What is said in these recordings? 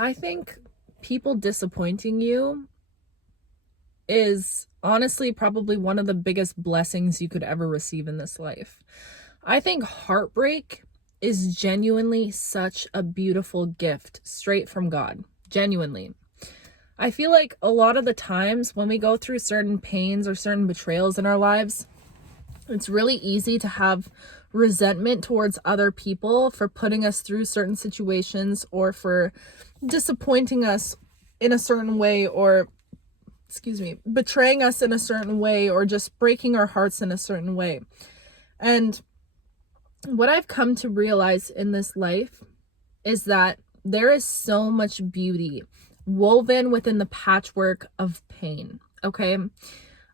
I think people disappointing you is honestly probably one of the biggest blessings you could ever receive in this life. I think heartbreak is genuinely such a beautiful gift straight from God. Genuinely. I feel like a lot of the times when we go through certain pains or certain betrayals in our lives, it's really easy to have resentment towards other people for putting us through certain situations or for disappointing us in a certain way, or betraying us in a certain way, or just breaking our hearts in a certain way. And what I've come to realize in this life is that there is so much beauty woven within the patchwork of pain. Okay.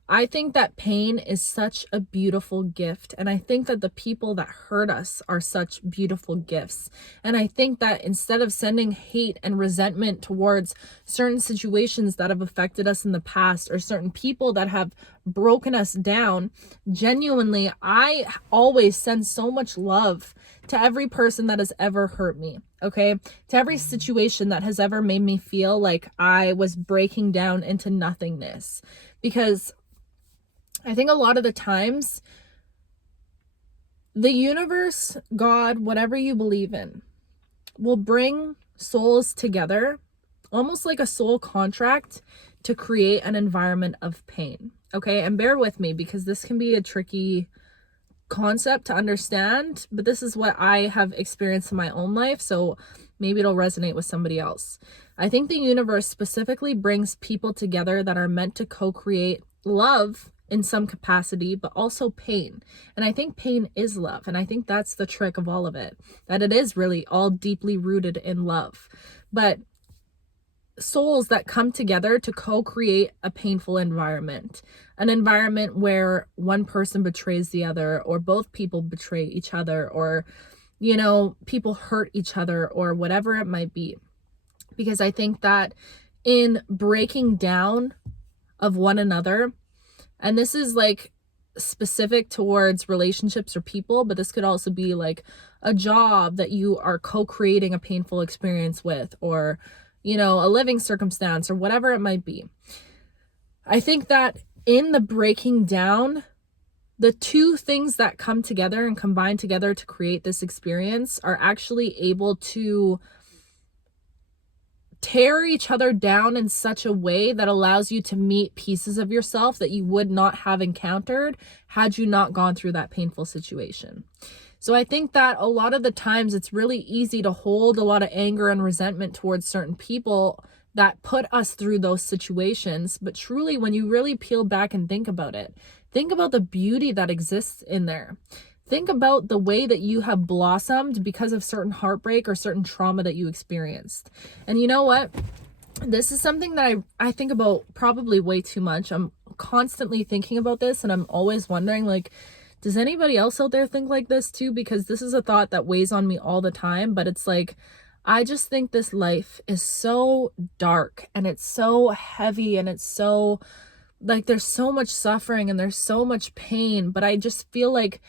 I think that pain is such a beautiful gift. And I think that the people that hurt us are such beautiful gifts. And I think that instead of sending hate and resentment towards certain situations that have affected us in the past, or certain people that have broken us down, genuinely, I always send so much love to every person that has ever hurt me. Okay. To every situation that has ever made me feel like I was breaking down into nothingness. Because I think a lot of the times the universe, God, whatever you believe in, will bring souls together almost like a soul contract to create an environment of pain. Okay. And bear with me because this can be a tricky concept to understand, but this is what I have experienced in my own life. So maybe it'll resonate with somebody else. I think the universe specifically brings people together that are meant to co-create love in some capacity, but also pain. And I think pain is love. And I think that's the trick of all of it, that it is really all deeply rooted in love. But souls that come together to co-create a painful environment, an environment where one person betrays the other, or both people betray each other, or, people hurt each other, or whatever it might be. Because I think that in breaking down of one another, and this is like specific towards relationships or people, but this could also be like a job that you are co-creating a painful experience with, or, a living circumstance, or whatever it might be. I think that in the breaking down, the two things that come together and combine together to create this experience are actually able to tear each other down in such a way that allows you to meet pieces of yourself that you would not have encountered had you not gone through that painful situation. So I think that a lot of the times it's really easy to hold a lot of anger and resentment towards certain people that put us through those situations. But truly, when you really peel back and think about it, think about the beauty that exists in there. Think about the way that you have blossomed because of certain heartbreak or certain trauma that you experienced. And you know what? This is something that I think about probably way too much. I'm constantly thinking about this, and I'm always wondering, like, does anybody else out there think like this too? Because this is a thought that weighs on me all the time. But it's like, I just think this life is so dark, and it's so heavy, and it's so, like, there's so much suffering and there's so much pain. But I just feel like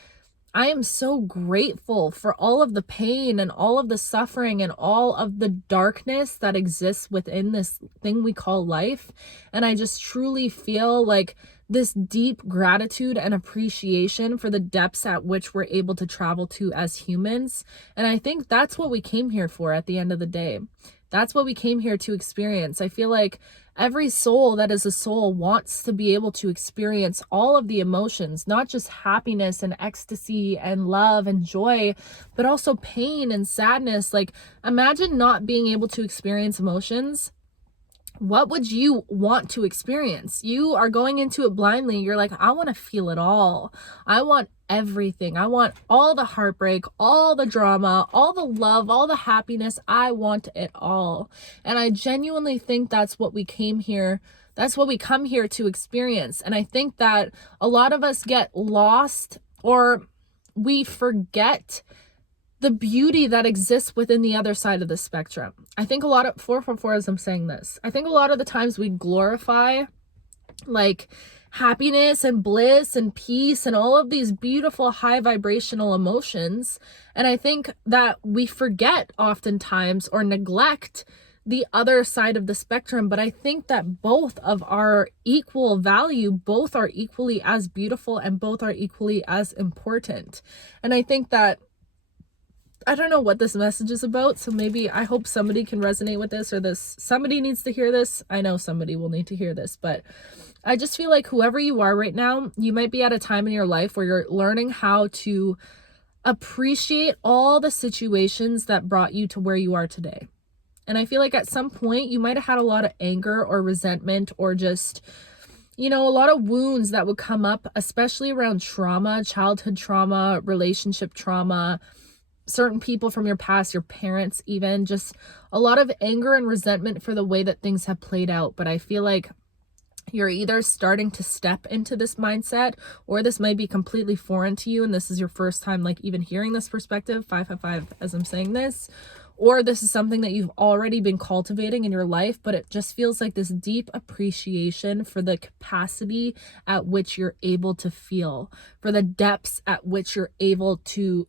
I am so grateful for all of the pain and all of the suffering and all of the darkness that exists within this thing we call life. And I just truly feel like this deep gratitude and appreciation for the depths at which we're able to travel to as humans. And I think that's what we came here for at the end of the day. That's what we came here to experience. I feel like every soul that is a soul wants to be able to experience all of the emotions, not just happiness and ecstasy and love and joy, but also pain and sadness. Like, imagine not being able to experience emotions. What would you want to experience? You are going into it blindly. You're like, I want to feel it all. I want everything. I want all the heartbreak, all the drama, all the love, all the happiness. I want it all. And I genuinely think that's what we came here. That's what we come here to experience. And I think that a lot of us get lost, or we forget the beauty that exists within the other side of the spectrum. I think a lot of 444, as I'm saying this, I think a lot of the times we glorify like happiness and bliss and peace and all of these beautiful high vibrational emotions. And I think that we forget oftentimes or neglect the other side of the spectrum, but I think that both of our equal value, both are equally as beautiful, and both are equally as important. And I think that, I don't know what this message is about, so maybe I hope somebody can resonate with this, or somebody needs to hear this. I know somebody will need to hear this, but I just feel like whoever you are right now, you might be at a time in your life where you're learning how to appreciate all the situations that brought you to where you are today. And I feel like at some point you might have had a lot of anger or resentment, or just, a lot of wounds that would come up, especially around trauma, childhood trauma, relationship trauma, certain people from your past, your parents even, just a lot of anger and resentment for the way that things have played out. But I feel like you're either starting to step into this mindset, or this might be completely foreign to you and this is your first time like even hearing this perspective, 555 as I'm saying this, or this is something that you've already been cultivating in your life, but it just feels like this deep appreciation for the capacity at which you're able to feel, for the depths at which you're able to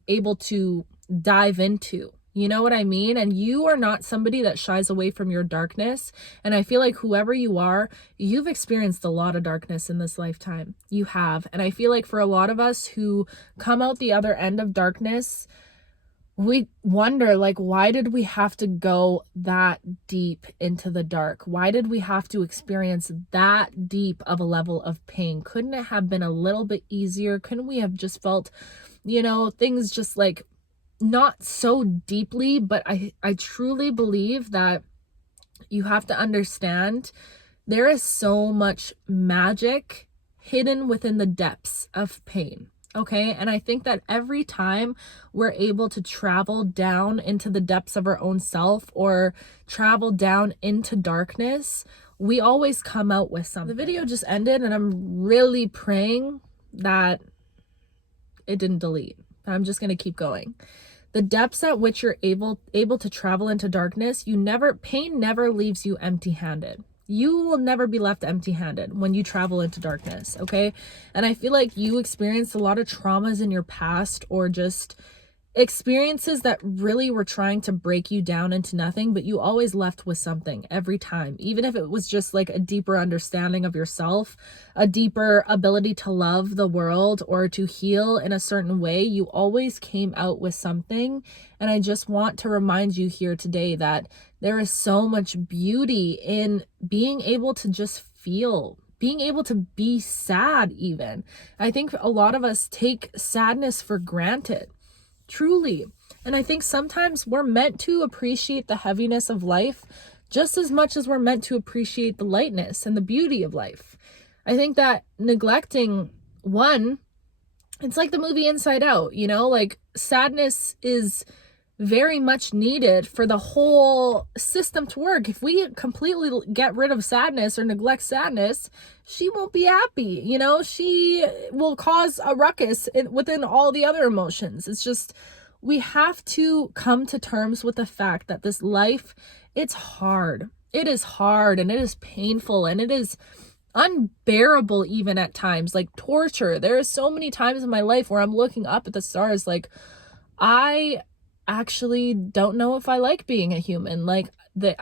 dive into. You know what I mean? And you are not somebody that shies away from your darkness. And I feel like whoever you are, you've experienced a lot of darkness in this lifetime. You have. And I feel like for a lot of us who come out the other end of darkness, we wonder, like, why did we have to go that deep into the dark? Why did we have to experience that deep of a level of pain? Couldn't it have been a little bit easier? Couldn't we have just felt, things just like not so deeply? But I truly believe that you have to understand there is so much magic hidden within the depths of pain. Okay. And I think that every time we're able to travel down into the depths of our own self, or travel down into darkness, we always come out with something. The video just ended and I'm really praying that it didn't delete. I'm just going to keep going. The depths at which you're able to travel into darkness, pain never leaves you empty-handed. You will never be left empty-handed when you travel into darkness, okay? And I feel like you experienced a lot of traumas in your past, or just experiences that really were trying to break you down into nothing, but you always left with something every time. Even if it was just like a deeper understanding of yourself, a deeper ability to love the world, or to heal in a certain way, you always came out with something. And I just want to remind you here today that there is so much beauty in being able to just feel, being able to be sad even. I think a lot of us take sadness for granted. Truly. And I think sometimes we're meant to appreciate the heaviness of life just as much as we're meant to appreciate the lightness and the beauty of life. I think that neglecting one, it's like the movie Inside Out, like sadness is very much needed for the whole system to work. If we completely get rid of sadness or neglect sadness, she won't be happy. She will cause a ruckus within all the other emotions. It's just, we have to come to terms with the fact that this life, it's hard. It is hard, and it is painful, and it is unbearable even at times, like torture. There are so many times in my life where I'm looking up at the stars like, I actually don't know if I like being a human. Like the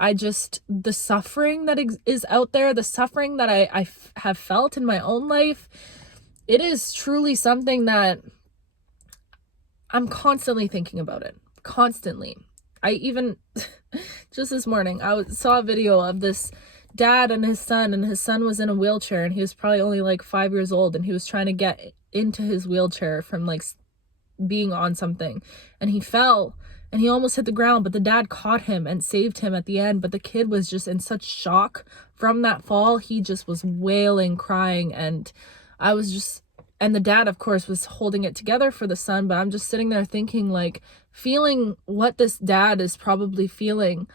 suffering that is out there, the suffering that I have felt in my own life, it is truly something that I'm constantly thinking about it. Constantly. I even, just this morning, saw a video of this dad and his son was in a wheelchair, and he was probably only like 5 years old, and he was trying to get into his wheelchair from like being on something, and he fell and he almost hit the ground, but the dad caught him and saved him at the end. But the kid was just in such shock from that fall. He just was wailing, crying, and the dad of course was holding it together for the son. But I'm just sitting there thinking, like, feeling what this dad is probably feeling,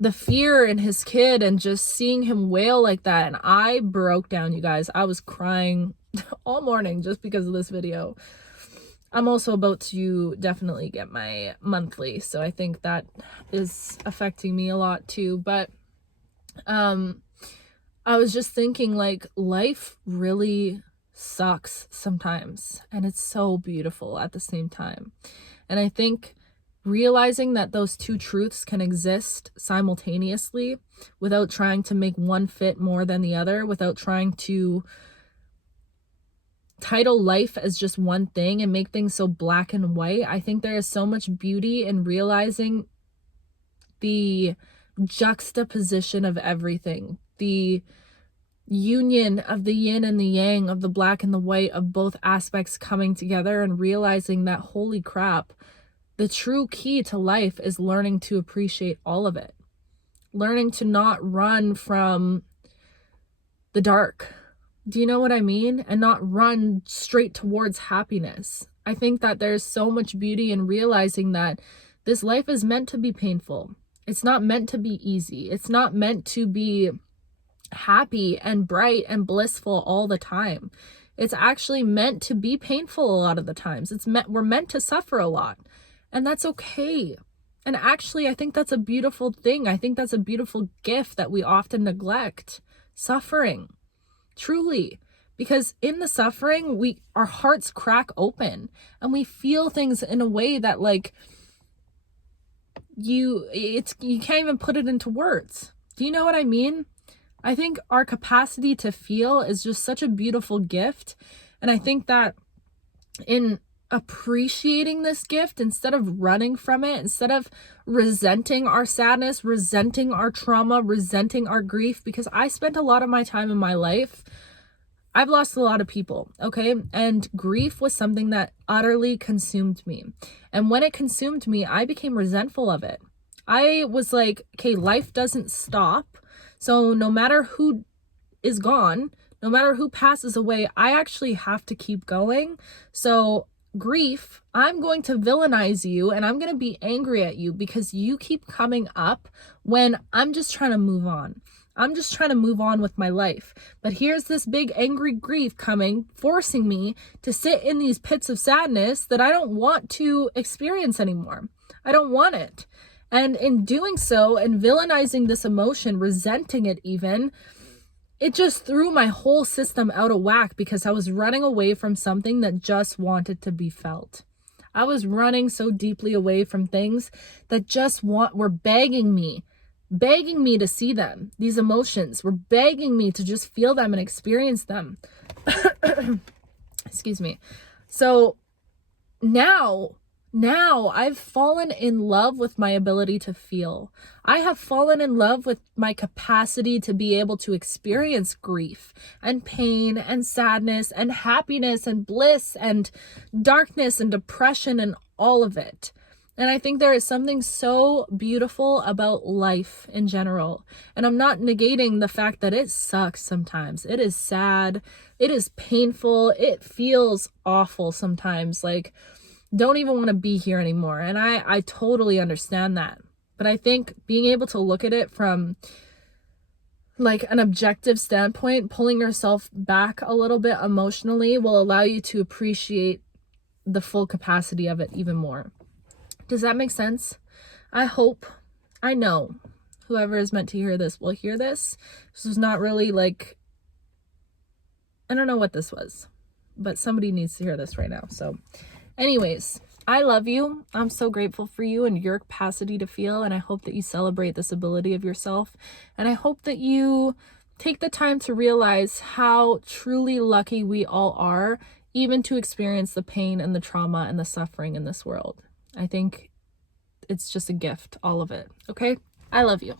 the fear in his kid, and just seeing him wail like that. And I broke down, you guys. I was crying all morning just because of this video. I'm also about to definitely get my monthly, so I think that is affecting me a lot too. But I was just thinking, like, life really sucks sometimes, and it's so beautiful at the same time. And I think realizing that those two truths can exist simultaneously without trying to make one fit more than the other, without trying to title life as just one thing and make things so black and white. I think there is so much beauty in realizing the juxtaposition of everything, the union of the yin and the yang, of the black and the white, of both aspects coming together, and realizing that, holy crap, the true key to life is learning to appreciate all of it. Learning to not run from the dark. Do you know what I mean? And not run straight towards happiness. I think that there's so much beauty in realizing that this life is meant to be painful. It's not meant to be easy. It's not meant to be happy and bright and blissful all the time. It's actually meant to be painful a lot of the times. We're meant to suffer a lot, and that's okay. And actually, I think that's a beautiful thing. I think that's a beautiful gift that we often neglect. Suffering, truly, because in the suffering, our hearts crack open and we feel things in a way that, like, you can't even put it into words. Do you know what I mean? I think our capacity to feel is just such a beautiful gift. And I think that in appreciating this gift, instead of running from it, instead of resenting our sadness, resenting our trauma, resenting our grief, because I spent a lot of my time in my life, I've lost a lot of people, okay? And grief was something that utterly consumed me. And when it consumed me, I became resentful of it. I was like, okay, life doesn't stop. So no matter who is gone, no matter who passes away, I actually have to keep going. So grief, I'm going to villainize you and I'm going to be angry at you because you keep coming up when I'm just trying to move on. I'm just trying to move on with my life. But here's this big angry grief coming, forcing me to sit in these pits of sadness that I don't want to experience anymore. I don't want it. And in doing so and villainizing this emotion, resenting it even, it just threw my whole system out of whack because I was running away from something that just wanted to be felt. I was running so deeply away from things that just were begging me to see them. These emotions were begging me to just feel them and experience them. Excuse me. So now I've fallen in love with my ability to feel. I have fallen in love with my capacity to be able to experience grief and pain and sadness and happiness and bliss and darkness and depression and all of it. And I think there is something so beautiful about life in general. And I'm not negating the fact that it sucks sometimes. It is sad. It is painful. It feels awful sometimes. Like, don't even want to be here anymore. And I totally understand that. But I think being able to look at it from like an objective standpoint, pulling yourself back a little bit emotionally, will allow you to appreciate the full capacity of it even more. Does that make sense? I know whoever is meant to hear this will hear this. This was not really like, I don't know what this was, but somebody needs to hear this right now. So anyways, I love you. I'm so grateful for you and your capacity to feel. And I hope that you celebrate this ability of yourself. And I hope that you take the time to realize how truly lucky we all are, even to experience the pain and the trauma and the suffering in this world. I think it's just a gift, all of it. Okay? I love you.